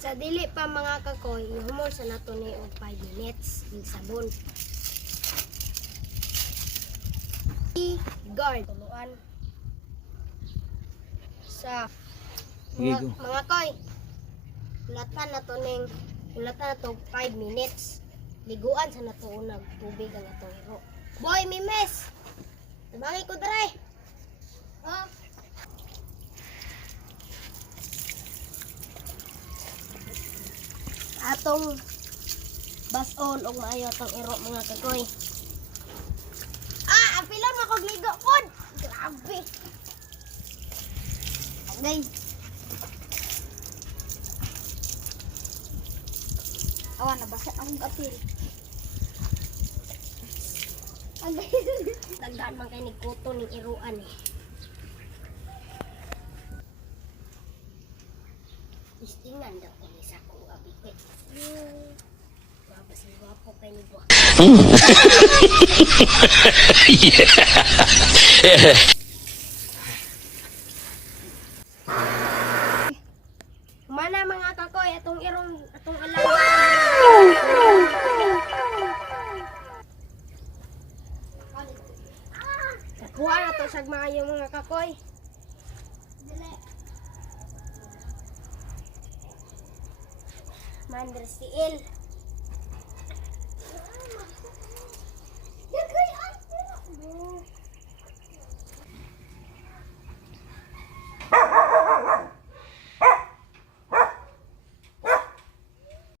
Sa dili pa mga kakoy, ihumol sa nato ni og 5 minutes ng sabon. Guard tuluan sa mga koy. Ulatan na to 5 minutes. Liguan sa nato unang tubig ang atong hiro. Boy, mimes. Tabangi ko dere. Oh. Atong bason og maayo atong iro mga kagoy. Apilan mo kog ligo pod. Grabe. Okay. Awan na basa ang apil. Okay. Tagdaan man kay ni kuto ning iruan eh. Istingan daw ko ni sako abike. Guwapo si guwapo kay ni buwak. Mana mga kakoy atong irong atong alam. Kuha na to sag maayo mga kakoy. Dili. Mandres si Il.